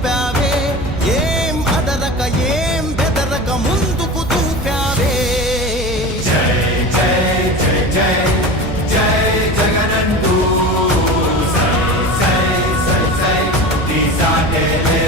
చూపావే ఏం అదరక ఏం బెదరక ముందుకు దూకావే ప్రతి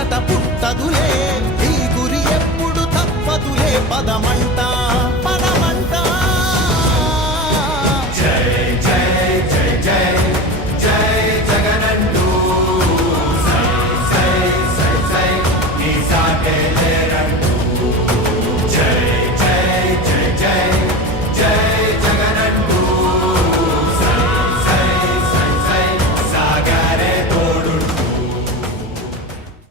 అలసట పుట్టదులే. ఈ గురి ఎప్పుడు తప్పదులే. పదమణ